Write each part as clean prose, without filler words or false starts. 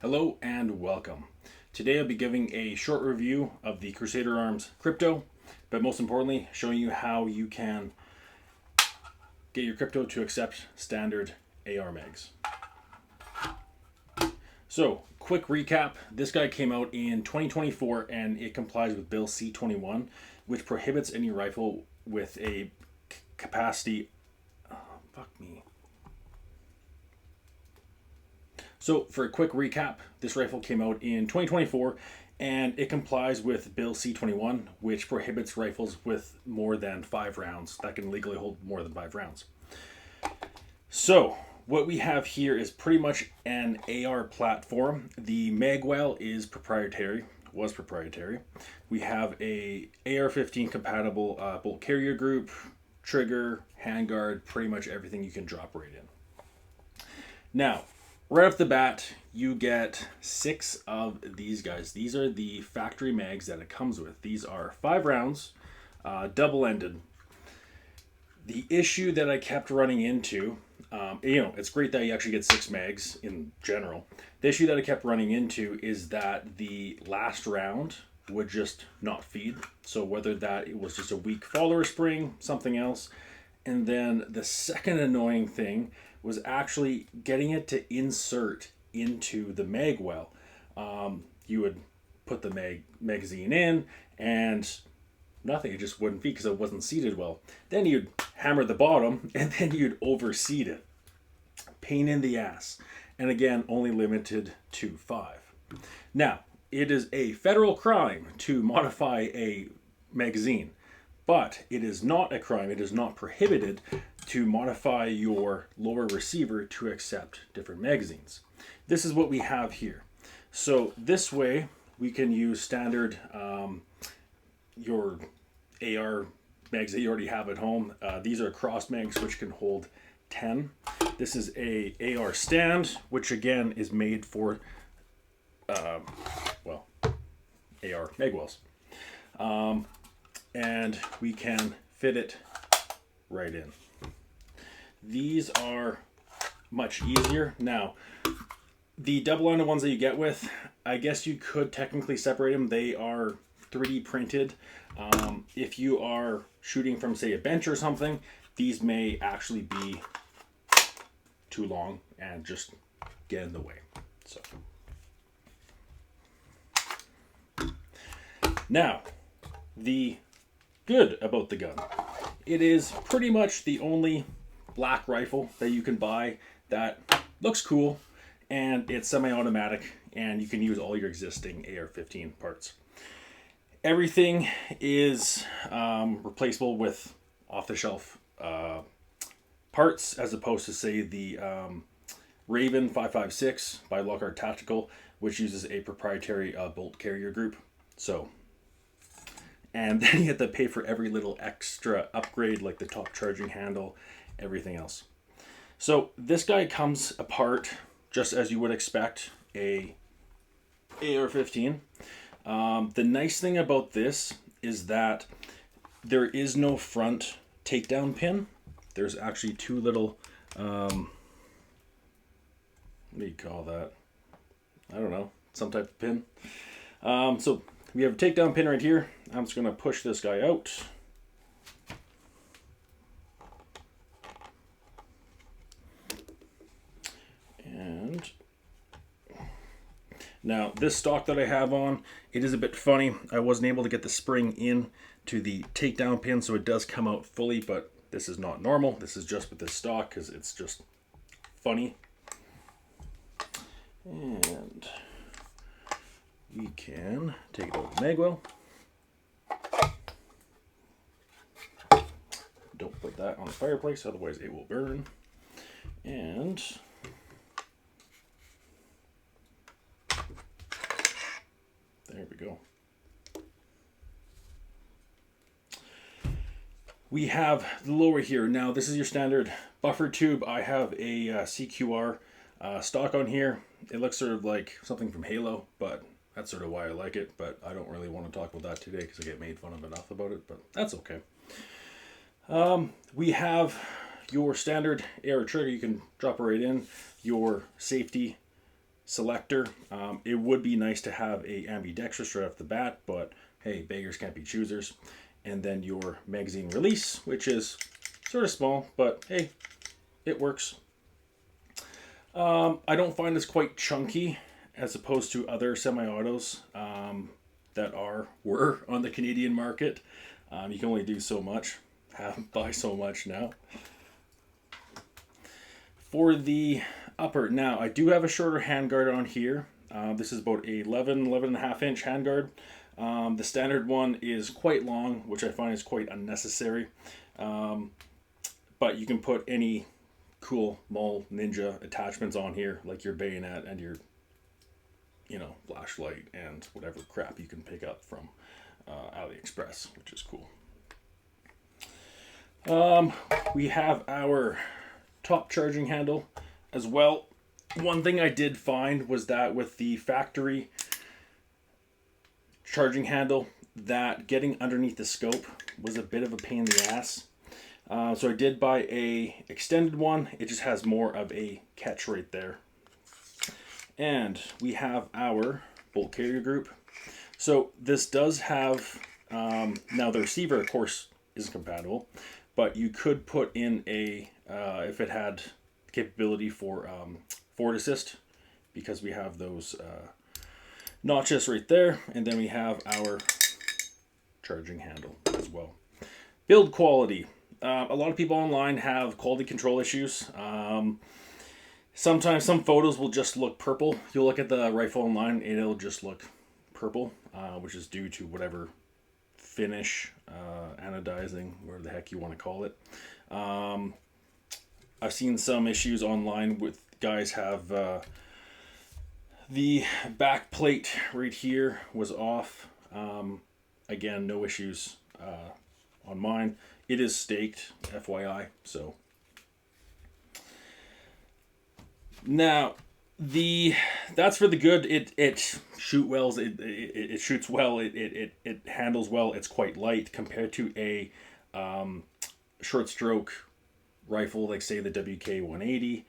Hello and welcome. Today I'll be giving a short review of the Crusader Arms Crypto, but most importantly, showing you how you can get your crypto to accept standard AR mags. So, quick recap. This guy came out in 2024 and it complies with Bill C-21, which prohibits any rifle with a capacity... fuck me. So for a quick recap, this rifle came out in 2024 and it complies with Bill C-21, which prohibits rifles with more than 5 rounds that can legally hold more than 5 rounds. So what we have here is pretty much an AR platform. The Magwell is proprietary, was proprietary. We have a AR-15 compatible bolt carrier group, trigger, handguard, pretty much everything you can drop right in. Now, right off the bat, you get 6 of these guys. These are the factory mags that it comes with. These are 5 rounds, double-ended. The issue that I kept running into, it's great that you actually get 6 mags in general. The issue that I kept running into is that the last round would just not feed. So whether that it was just a weak follower spring, something else. And then the second annoying thing was actually getting it to insert into the Magwell. You would put the magazine in and nothing, it just wouldn't feed because it wasn't seated well. Then you'd hammer the bottom and then you'd overseat it. Pain in the ass. And again, only limited to 5. Now, it is a federal crime to modify a magazine, but it is not a crime, it is not prohibited to modify your lower receiver to accept different magazines. This is what we have here. So this way we can use standard your AR mags that you already have at home. These are Crossmags, which can hold 10. This is a AR stand, which again is made for AR Magwells. And we can fit it right in. These are much easier. Now, the double-ended ones that you get with, I guess you could technically separate them. They are 3D printed. If you are shooting from, say, a bench or something, these may actually be too long and just get in the way. So, now, the good about the gun. It is pretty much the only black rifle that you can buy that looks cool, and it's semi-automatic, and you can use all your existing AR-15 parts. Everything is replaceable with off-the-shelf parts, as opposed to, say, the Reuben 5.56 by Lockhart Tactical, which uses a proprietary bolt carrier group. So, and then you have to pay for every little extra upgrade, like the top charging handle, everything else. So this guy comes apart just as you would expect a AR-15. The nice thing about this is that there is no front takedown pin. There's actually 2 little, what do you call that? I don't know, some type of pin. So we have a takedown pin right here. I'm just going to push this guy out. And now this stock that I have on, it is a bit funny. I wasn't able to get the spring in to the takedown pin, so it does come out fully, but this is not normal. This is just with this stock because it's just funny. And we can take it over to Magwell. Don't put that on the fireplace, otherwise it will burn. And there we go. We have the lower here. Now this is your standard buffer tube. I have a CQR stock on here. It looks sort of like something from Halo, but that's sort of why I like it. But I don't really want to talk about that today because I get made fun of enough about it, but that's okay. We have your standard AR trigger. You can drop it right in. Your safety selector. It would be nice to have a ambidextrous right off the bat, but hey, beggars can't be choosers. And then your magazine release, which is sort of small, but hey, it works. I don't find this quite chunky as opposed to other semi-autos that were on the Canadian market. You can only do so much, buy so much now. For the upper, now I do have a shorter handguard on here. This is about a 11 and a half inch handguard. The standard one is quite long, which I find is quite unnecessary. But you can put any cool Mall Ninja attachments on here, like your bayonet and your, flashlight and whatever crap you can pick up from AliExpress, which is cool. We have our top charging handle as well. One thing I did find was that with the factory charging handle, that getting underneath the scope was a bit of a pain in the ass. So I did buy a extended one. It just has more of a catch right there. And we have our bolt carrier group. So this does have, now the receiver of course isn't compatible, but you could put in a, if it had capability for forward assist, because we have those notches right there, and then we have our charging handle as well. Build quality. A lot of people online have quality control issues. Sometimes some photos will just look purple. You'll look at the rifle online and it'll just look purple, which is due to whatever finish, anodizing, whatever the heck you want to call it. I've seen some issues online with guys have the back plate right here was off. Again, no issues on mine. It is staked, FYI. So now that's for the good. It shoots well. It shoots well. It handles well. It's quite light compared to a short stroke rifle, like say the WK-180,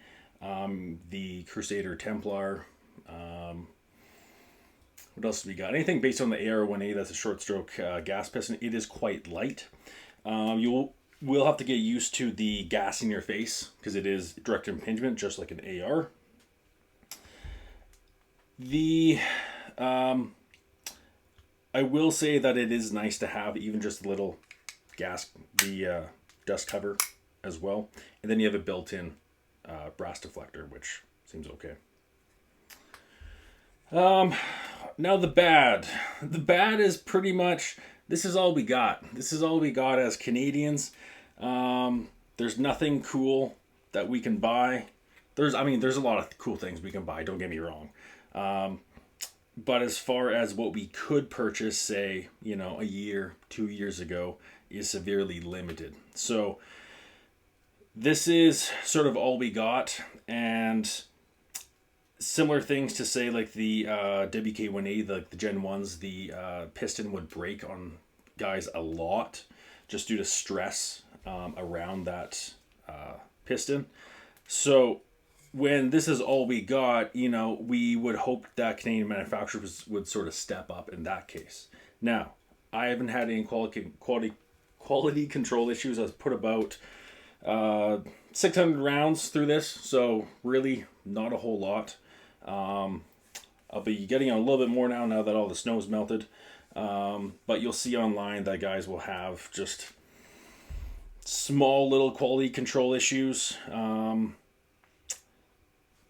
the Crusader Templar. What else do we got? Anything based on the AR-1A that's a short stroke gas piston. It is quite light. We'll have to get used to the gas in your face because it is direct impingement, just like an AR. I will say that it is nice to have even just a little gas, the dust cover as well, and then you have a built-in brass deflector, which seems okay. Now the bad. The bad is pretty much, this is all we got. This is all we got as Canadians. There's nothing cool that we can buy. There's a lot of cool things we can buy, don't get me wrong. But as far as what we could purchase, say, a year, 2 years ago, is severely limited. So this is sort of all we got, and similar things to say like the WK-1A, the Gen 1s, the piston would break on guys a lot just due to stress around that piston. So when this is all we got, we would hope that Canadian manufacturers would sort of step up in that case. Now, I haven't had any quality control issues. I've put about 600 rounds through this, so really not a whole lot. I'll be getting on a little bit more now that all the snow's melted. But you'll see online that guys will have just small little quality control issues.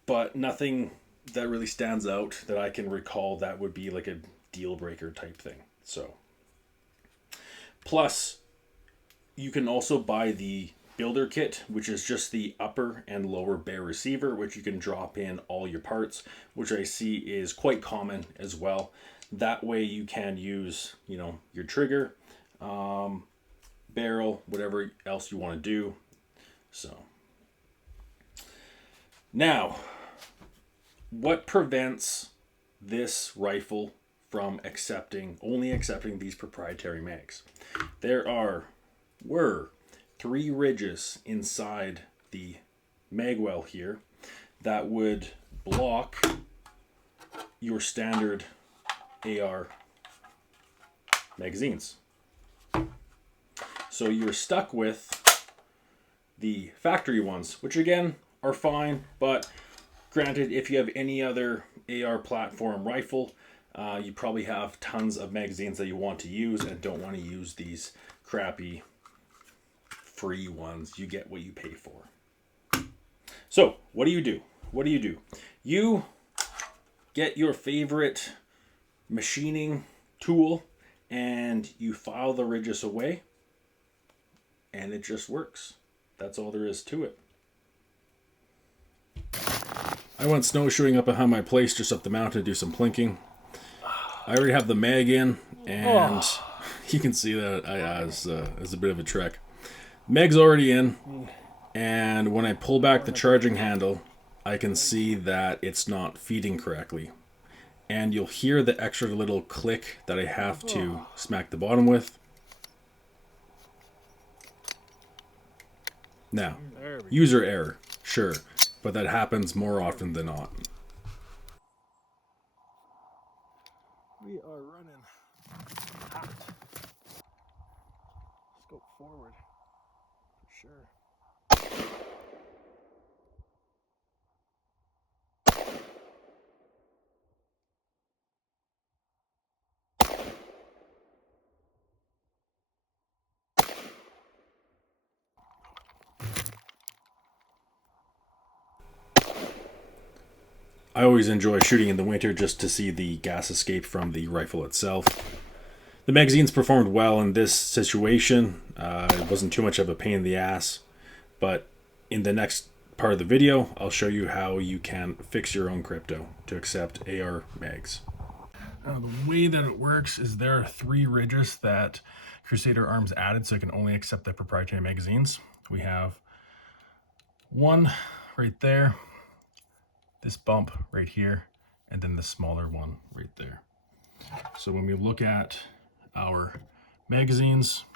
But nothing that really stands out that I can recall that would be like a deal breaker type thing. So, plus you can also buy the builder kit, which is just the upper and lower bare receiver, which you can drop in all your parts, which I see is quite common as well. That way you can use, your trigger, barrel, whatever else you want to do. So now, what prevents this rifle from only accepting these proprietary mags? There were 3 ridges inside the Magwell here that would block your standard AR magazines. So you're stuck with the factory ones, which again are fine, but granted, if you have any other AR platform rifle, you probably have tons of magazines that you want to use and don't want to use these crappy free ones. You get what you pay for. So what do you do? You get your favorite machining tool and you file the ridges away, and it just works. That's all there is to it. I went snowshoeing up behind my place just up the mountain to do some plinking. I already have the mag in, and you can see that it's a bit of a trek. Meg's already in, and when I pull back the charging handle, I can see that it's not feeding correctly. And you'll hear the extra little click that I have to smack the bottom with. Now, user error, sure, but that happens more often than not. We are running hot. Let's go forward, for sure. I always enjoy shooting in the winter just to see the gas escape from the rifle itself. The magazines performed well in this situation. It wasn't too much of a pain in the ass, but in the next part of the video, I'll show you how you can fix your own crypto to accept AR mags. The way that it works is there are 3 ridges that Crusader Arms added so it can only accept the proprietary magazines. We have one right there, this bump right here, and then the smaller one right there. So when we look at our magazines,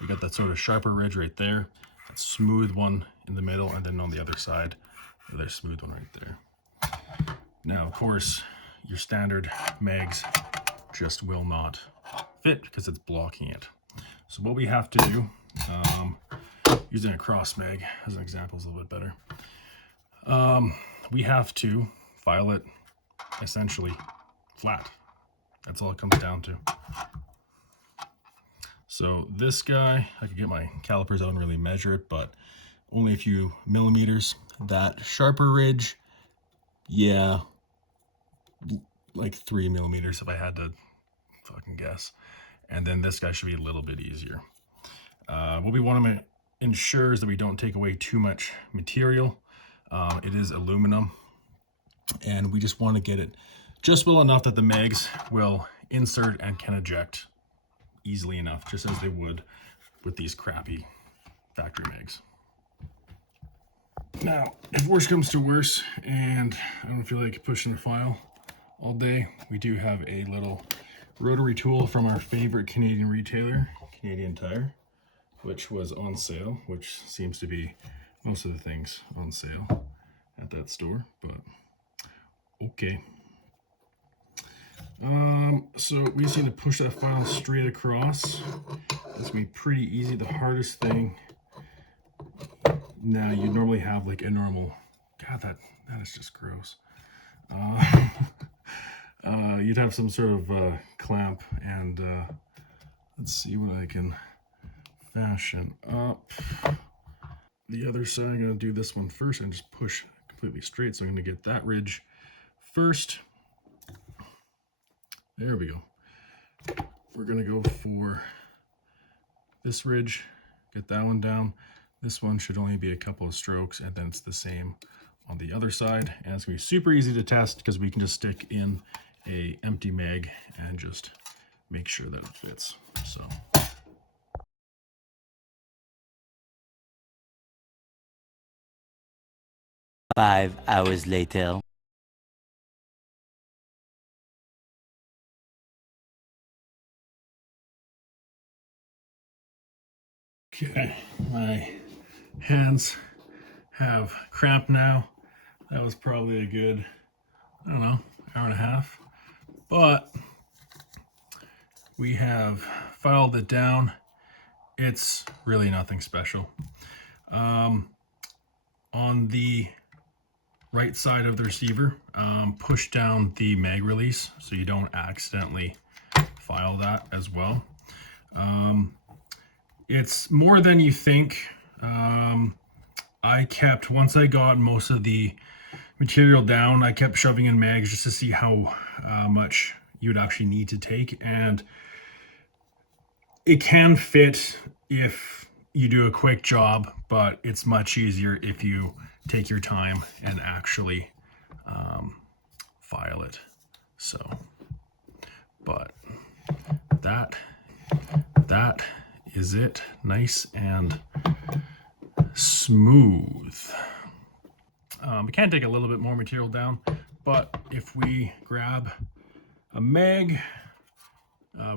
we got that sort of sharper ridge right there, that smooth one in the middle, and then on the other side, there's smooth one right there. Now, of course, your standard mags just will not fit because it's blocking it. So what we have to do, using a Crossmag as an example is a little bit better. We have to file it essentially flat. That's all it comes down to. So this guy, I could get my calipers out and really measure it, but only a few millimeters. That sharper ridge, yeah, like 3 millimeters if I had to fucking guess. And then this guy should be a little bit easier. What we want to ensure is that we don't take away too much material. It is aluminum, and we just want to get it just well enough that the mags will insert and can eject easily enough, just as they would with these crappy factory mags. Now, if worse comes to worse and I don't feel like pushing the file all day, we do have a little rotary tool from our favorite Canadian retailer, Canadian Tire, which was on sale, which seems to be most of the things on sale at that store, but okay. So we just need to push that file straight across. That's gonna be pretty easy. The hardest thing, now you normally have like a normal, God, that is just gross. You'd have some sort of clamp, and let's see what I can fashion up. The other side, I'm gonna do this one first and just push completely straight. So I'm gonna get that ridge first. There we go. We're gonna go for this ridge, get that one down. This one should only be a couple of strokes, and then it's the same on the other side. And it's gonna be super easy to test because we can just stick in a empty mag and just make sure that it fits. So. Five hours later. Okay, my hands have cramp now. That was probably a good, I don't know, hour and a half, but we have filed it down. It's really nothing special. On the right side of the receiver, push down the mag release so you don't accidentally file that as well. It's more than you think. Once I got most of the material down, I kept shoving in mags just to see how much you would actually need to take, and it can fit if you do a quick job, but it's much easier if you take your time and actually file it. So, but that is it, nice and smooth. We can take a little bit more material down, but if we grab a mag,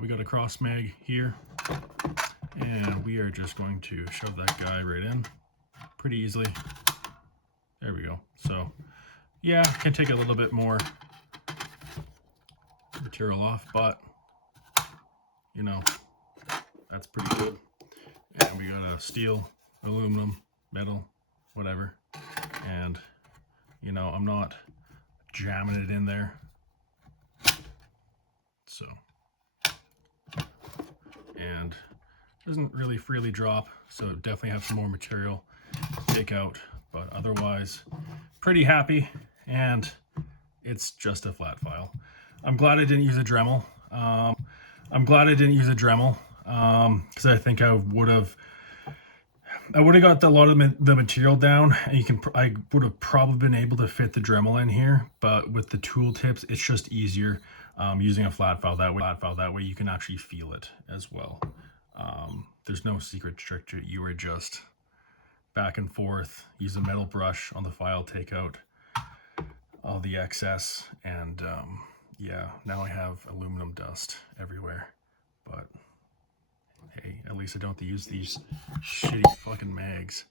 we got a Crossmag here, and we are just going to shove that guy right in pretty easily. There we go. So yeah, can take a little bit more material off, but you know, that's pretty good. And we got a steel, aluminum, metal, whatever, and you know, I'm not jamming it in there, so, and it doesn't really freely drop, so definitely have some more material to take out, but otherwise pretty happy, and it's just a flat file. I'm glad I didn't use a Dremel. Because I think I would have got a lot of the material down, and I would have probably been able to fit the Dremel in here, but with the tool tips, it's just easier using a flat file that way. You can actually feel it as well. There's no secret trick to it. You are just back and forth, use a metal brush on the file, take out all the excess, and yeah, now I have aluminum dust everywhere, but hey, at least I don't have to use these shitty fucking mags.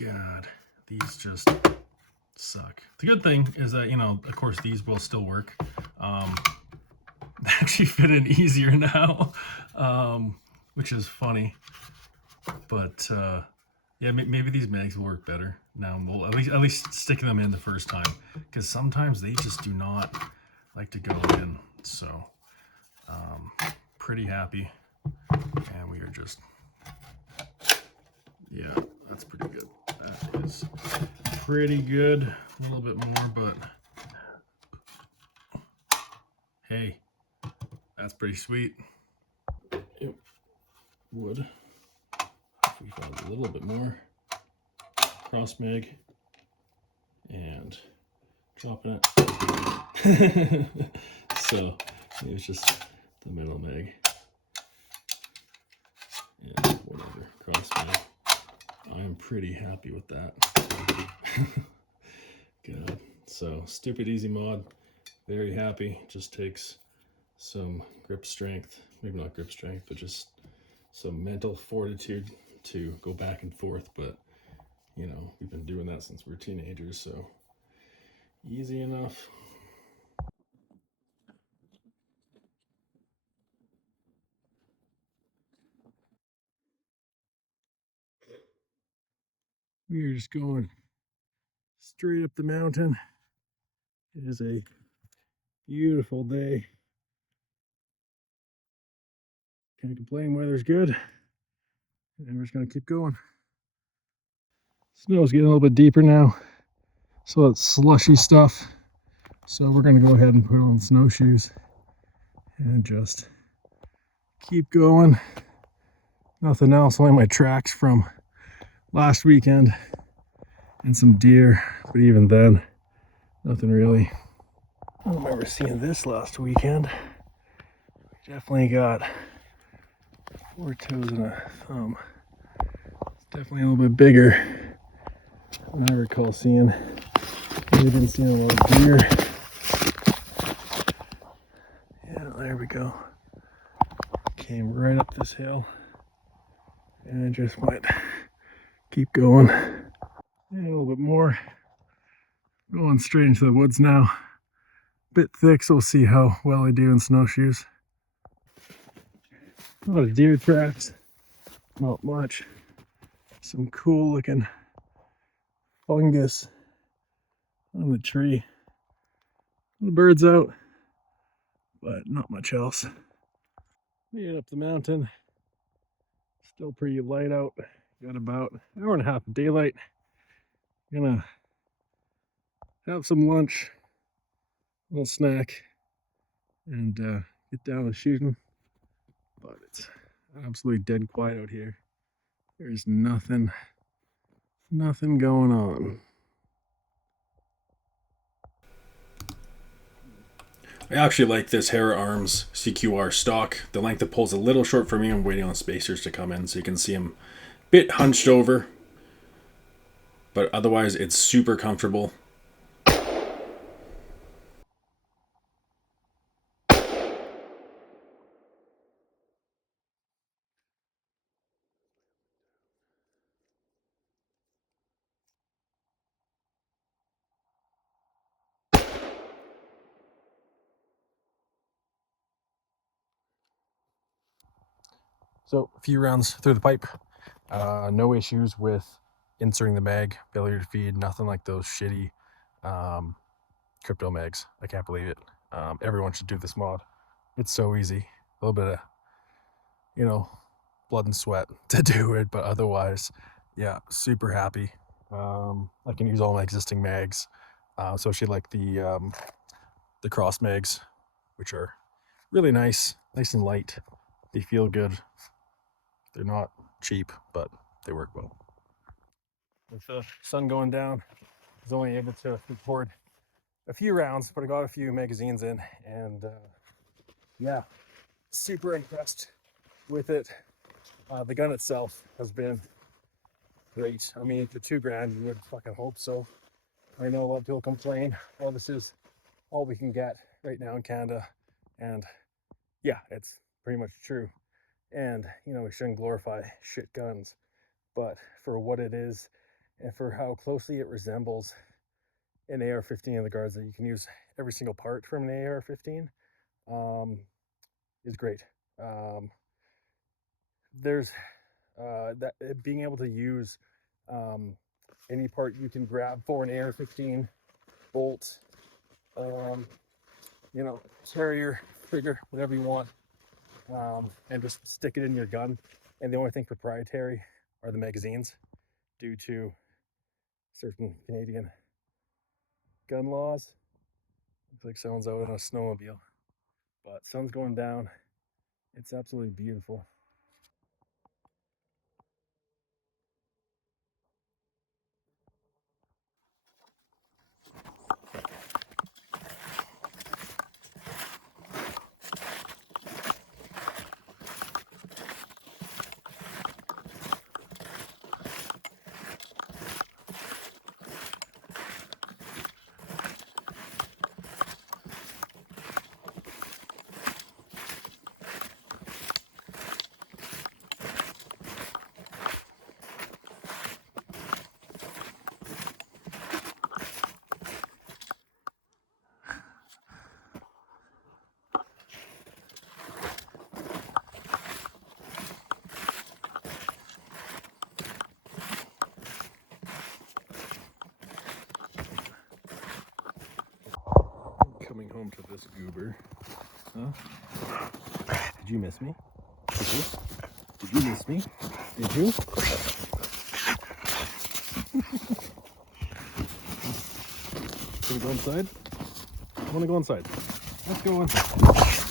God, these just suck. The good thing is that, you know, of course these will still work. They actually fit in easier now, which is funny, but yeah, maybe these mags will work better now. We'll at least sticking them in the first time, because sometimes they just do not like to go in. So pretty happy, and we are just, yeah, that's pretty good. That is pretty good. A little bit more, but hey, that's pretty sweet. It would, if we found a little bit more Crossmag and dropping it. So it was just the metal mag and whatever Crossmag. I'm pretty happy with that. God. So stupid easy mod. Very happy. Just takes some grip strength, maybe not grip strength, but just some mental fortitude to go back and forth. But you know, we've been doing that since we were teenagers, so easy enough. We are just going straight up the mountain. It is a beautiful day. Can't complain, weather's good. And we're just gonna keep going. Snow's getting a little bit deeper now. So that's slushy stuff. So we're gonna go ahead and put on snowshoes and just keep going. Nothing else, only my tracks from last weekend and some deer, but even then, nothing really. I don't remember seeing this last weekend. We definitely got 4 toes and a thumb. It's definitely a little bit bigger than I recall seeing. Maybe didn't see a lot of deer. Yeah, there we go. Came right up this hill and I just went, keep going. And a little bit more. Going straight into the woods now. bit thick, so we'll see how well I do in snowshoes. A lot of deer tracks, not much. Some cool looking fungus on the tree. The birds out, but not much else. Made it up the mountain. Still pretty light out. Got about an hour and a half of daylight. Gonna have some lunch, a little snack, and get down to shooting. But it's absolutely dead quiet out here. There's nothing going on. I actually like this Crusader Arms CQR stock. The length of pull's a little short for me. I'm waiting on spacers to come in so you can see them a bit hunched over. But otherwise, it's super comfortable. So a few rounds through the pipe. No issues with inserting the mag, failure to feed, nothing like those shitty crypto mags. I can't believe it. Everyone should do this mod. It's so easy. A little bit of, blood and sweat to do it, but otherwise, yeah, super happy. I can use all my existing mags, especially like the Crossmags, which are really nice and light. They feel good. They're not cheap, but they work well. With the sun going down, I was only able to record a few rounds, but I got a few magazines in, and yeah, super impressed with it. The gun itself has been great. I mean, for $2,000, you would fucking hope so. I know a lot of people complain, well, this is all we can get right now in Canada, and yeah, it's pretty much true. And we shouldn't glorify shit guns, but for what it is and for how closely it resembles an AR-15 in the guards, that you can use every single part from an AR-15 is great. There's that being able to use any part you can grab for an AR-15, bolt, carrier, trigger, whatever you want, and just stick it in your gun. And the only thing proprietary are the magazines, due to certain Canadian gun laws. Looks like someone's out on a snowmobile, but sun's going down. It's absolutely beautiful. Coming home to this goober. Huh? Did you miss me? Did you miss me? Did you? Can we go inside? I want to go inside. Let's go inside.